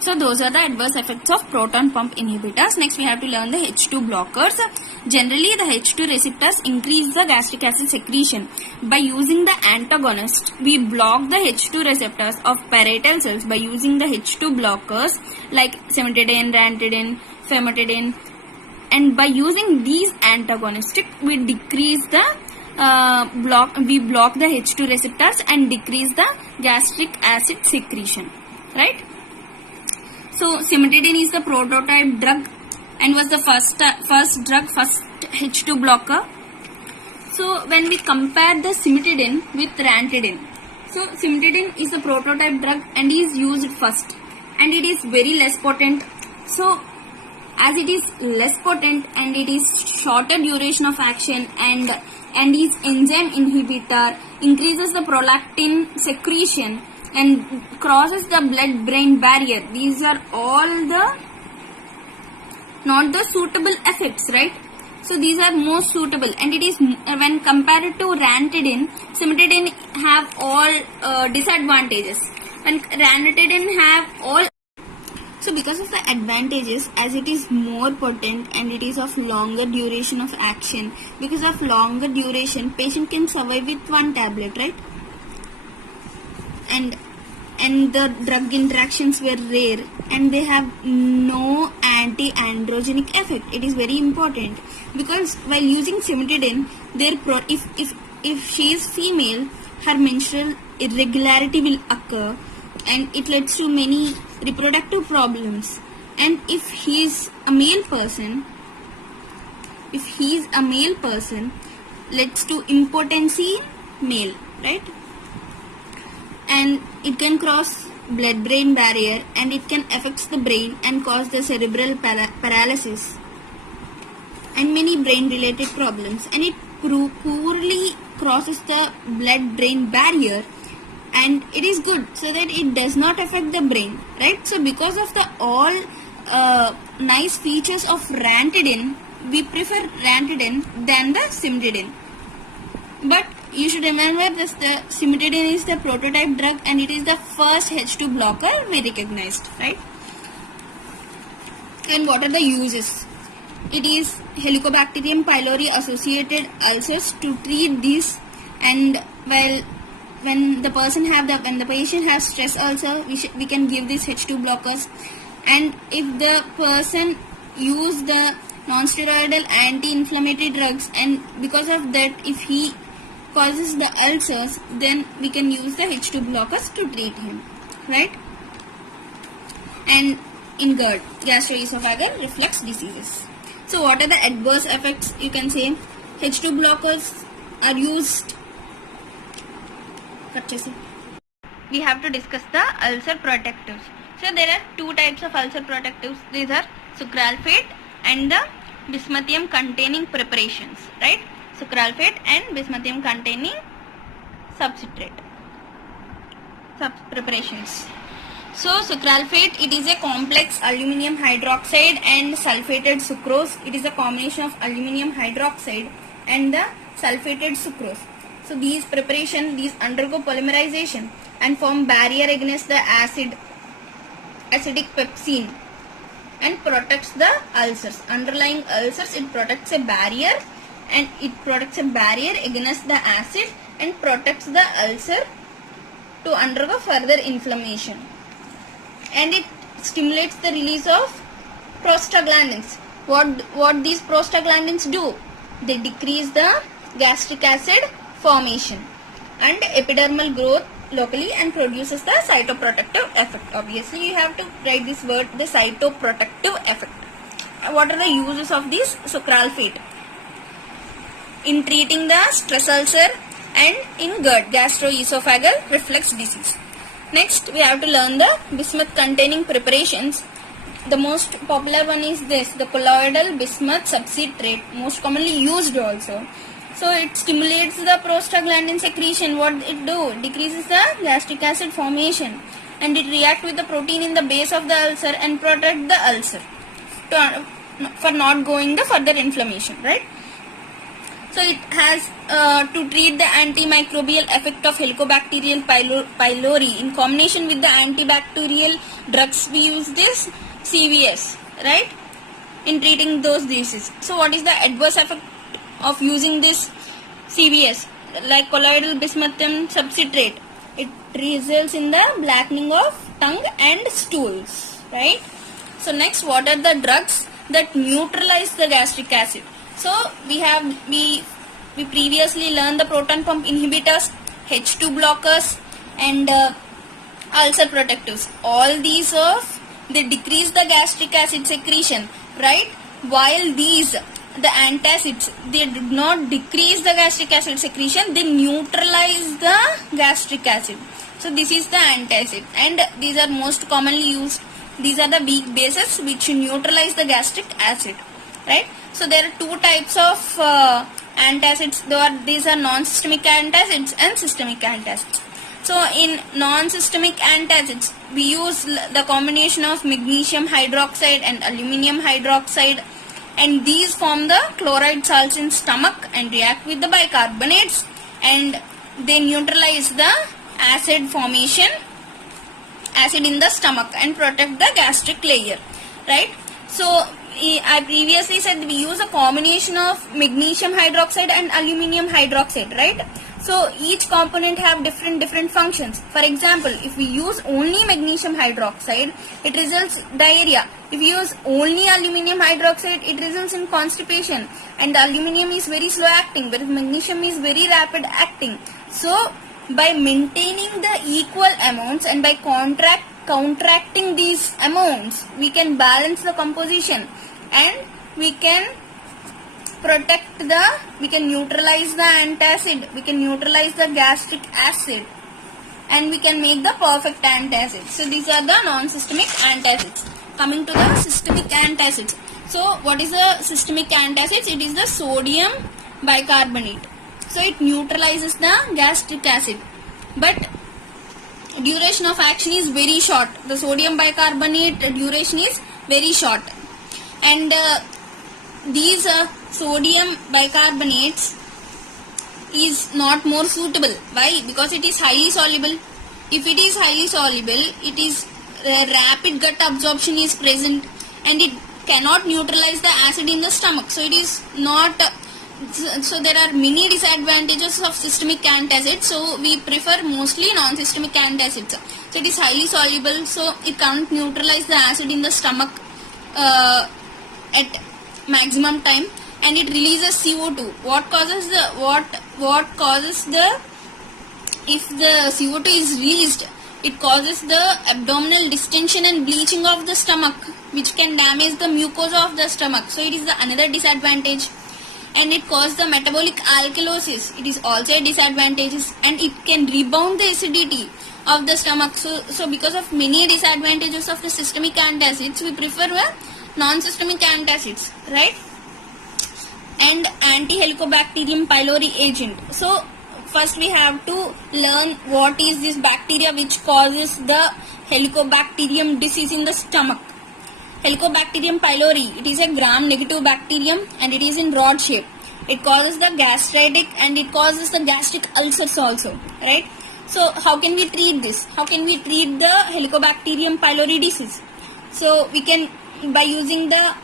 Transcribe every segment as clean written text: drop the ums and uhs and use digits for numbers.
So those are the adverse effects of proton pump inhibitors. Next we have to learn the H2 blockers. Generally the H2 receptors increase the gastric acid secretion. By using the antagonist, we block the H2 receptors of parietal cells by using the H2 blockers like cimetidine, ranitidine, famotidine, and by using these antagonistic we decrease the block the H2 receptors and decrease the gastric acid secretion, right? So cimetidine is the prototype drug and was the first H2 blocker. So when we compare the cimetidine with ranitidine, so cimetidine is the prototype drug and is used first, and it is very less potent. So as it is less potent and it is shorter duration of action and is enzyme inhibitor, increases the prolactin secretion and crosses the blood-brain barrier. These are all the not the suitable effects, right? So these are most suitable, and it is when compared to ranitidine, cimetidine have all disadvantages, and ranitidine have all. So because of the advantages, as it is more potent and it is of longer duration of action, because of longer duration, patient can survive with one tablet, right? And the drug interactions were rare and they have no anti-androgenic effect. It is very important because while using cimetidine, if she is female, her menstrual irregularity will occur and it leads to many reproductive problems. And if he is a male person, leads to impotency in male, right? And it can cross blood-brain barrier and it can affect the brain and cause the cerebral paralysis and many brain-related problems. And it poorly crosses the blood-brain barrier, and it is good so that it does not affect the brain, right? So because of the all nice features of ranitidine, we prefer ranitidine than the cimetidine. But you should remember this, the cimetidine is the prototype drug and it is the first H2 blocker we recognized, right? And what are the uses? It is Helicobacterium pylori associated ulcers to treat this, and when the patient has stress ulcer, we can give these H2 blockers. And if the person use the non-steroidal anti-inflammatory drugs, and because of that if he causes the ulcers, then we can use the H2 blockers to treat him, right? And in GERD, gastroesophageal reflux diseases. So what are the adverse effects? You can say H2 blockers are used. We have to discuss the ulcer protectives. So there are two types of ulcer protectives. These are sucralfate and the bismuthium containing preparations, right? Sucralfate and bismuthium containing preparations. So sucralfate, it is a complex aluminium hydroxide and sulfated sucrose. It is a combination of aluminium hydroxide and the sulfated sucrose. So these preparations undergo polymerization and form barrier against the acidic pepsine and protects the ulcers. Underlying ulcers, it protects a barrier against the acid and protects the ulcer to undergo further inflammation. And it stimulates the release of prostaglandins. What these prostaglandins do? They decrease the gastric acid formation and epidermal growth locally and produces the cytoprotective effect. Obviously you have to write this word, the cytoprotective effect. What are the uses of this sucralfate? In treating the stress ulcer and in GERD, gastroesophageal reflux disease. Next we have to learn the bismuth containing preparations. The most popular one is this, the colloidal bismuth subcitrate, most commonly used also. So it stimulates the prostaglandin secretion. What it do? Decreases the gastric acid formation and it reacts with the protein in the base of the ulcer and protect the ulcer for not going the further inflammation, right? So it has to treat the antimicrobial effect of Helicobacterial pylori in combination with the antibacterial drugs. We use this CVS, right, in treating those diseases. So what is the adverse effect of using this CVS, like colloidal bismuthine subcitrate? It results in the blackening of tongue and stools, right? So next, what are the drugs that neutralize the gastric acid? So we previously learned the proton pump inhibitors, H2 blockers, and ulcer protectives. All these they decrease the gastric acid secretion, right? While these, the antacids, they do not decrease the gastric acid secretion, they neutralize the gastric acid. So this is the antacid, and these are most commonly used. These are the weak bases which neutralize the gastric acid, right? So there are two types of antacids. These are non-systemic antacids and systemic antacids. So in non-systemic antacids, we use the combination of magnesium hydroxide and aluminum hydroxide, and these form the chloride salts in stomach and react with the bicarbonates, and they neutralize the acid formation, acid in the stomach, and protect the gastric layer, right? So I previously said we use a combination of magnesium hydroxide and aluminum hydroxide, right? So each component have different functions. For example, if we use only magnesium hydroxide, it results diarrhea. If we use only aluminum hydroxide, it results in constipation. And the aluminum is very slow acting, whereas magnesium is very rapid acting. So by maintaining the equal amounts and by contracting these amounts, we can balance the composition, and we can we can neutralize the antacid, we can neutralize the gastric acid, and we can make the perfect antacid. So these are the non-systemic antacids. Coming to the systemic antacids. So what is the systemic antacids? It is the sodium bicarbonate. So it neutralizes the gastric acid, but duration of action is very short. The sodium bicarbonate duration is very short, and these sodium bicarbonates is not more suitable. Why? Because it is highly soluble. If it is highly soluble, it is rapid gut absorption is present, and it cannot neutralize the acid in the stomach. So it is not. So there are many disadvantages of systemic antacids. So we prefer mostly non-systemic antacids. So it is highly soluble, so it can't neutralize the acid in the stomach at maximum time, and it releases CO2. What causes the if the CO2 is released, it causes the abdominal distension and bleaching of the stomach, which can damage the mucosa of the stomach. So it is the another disadvantage. And it causes the metabolic alkalosis. It is also a disadvantage, and it can rebound the acidity of the stomach. So because of many disadvantages of the systemic antacids, we prefer non-systemic antacids, right? And anti-Helicobacterium pylori agent. So first we have to learn what is this bacteria which causes the Helicobacterium disease in the stomach. Helicobacterium pylori, it is a gram-negative bacterium, and it is in rod shape. It causes the gastritic, and it causes the gastric ulcers also, right? So how can we treat this? How can we treat the Helicobacterium pylori disease? So we can, by using the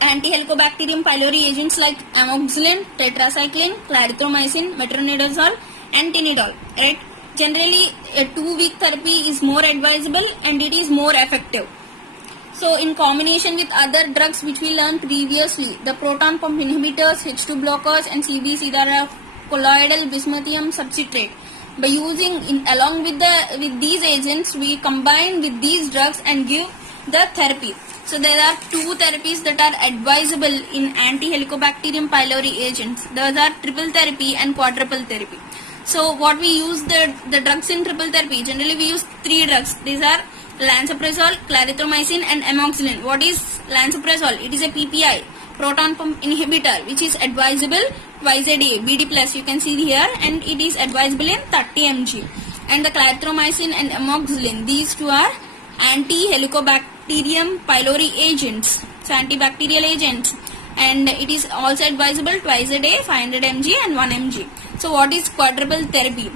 anti-Helicobacterium pylori agents like amoxicillin, tetracycline, clarithromycin, metronidazole, and tinidol, right? Generally, a 2-week therapy is more advisable, and it is more effective. So in combination with other drugs which we learned previously, the proton pump inhibitors, H2 blockers, and CBC, that are colloidal bismuthine subcitrate. By using along with these agents, we combine with these drugs and give the therapy. So there are 2 therapies that are advisable in anti-Helicobacterium pylori agents. Those are triple therapy and quadruple therapy. So what we use the drugs in triple therapy? Generally we use 3 drugs. These are lansoprazole, clarithromycin, and amoxicillin. What is lansoprazole? It is a PPI, proton pump inhibitor, which is advisable twice a day, BD plus you can see here, and it is advisable in 30 mg. And the clarithromycin and amoxicillin, these 2 are anti-Helicobacterium pylori agents, so antibacterial agents. and it is also advisable twice a day, 500 mg and 1 mg. So what is quadruple therapy?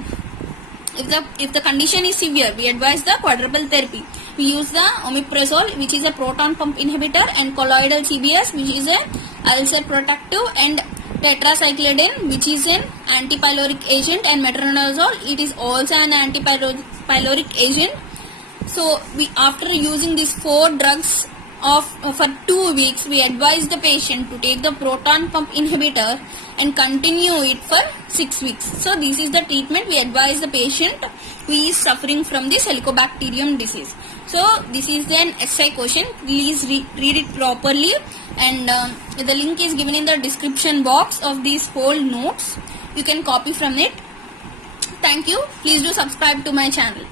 If the condition is severe, we advise the quadruple therapy. We use the omeprazole, which is a proton pump inhibitor, and colloidal CBS, which is a ulcer protective, and tetracycline, which is an antipyloric agent, and metronidazole, it is also an antipyloric agent. So after using these 4 drugs for 2 weeks, we advise the patient to take the proton pump inhibitor and continue it for 6 weeks. So this is the treatment we advise the patient who is suffering from this Helicobacterium disease. So this is an essay question. Please read it properly, and the link is given in the description box of these whole notes. You can copy from it. Thank you. Please do subscribe to my channel.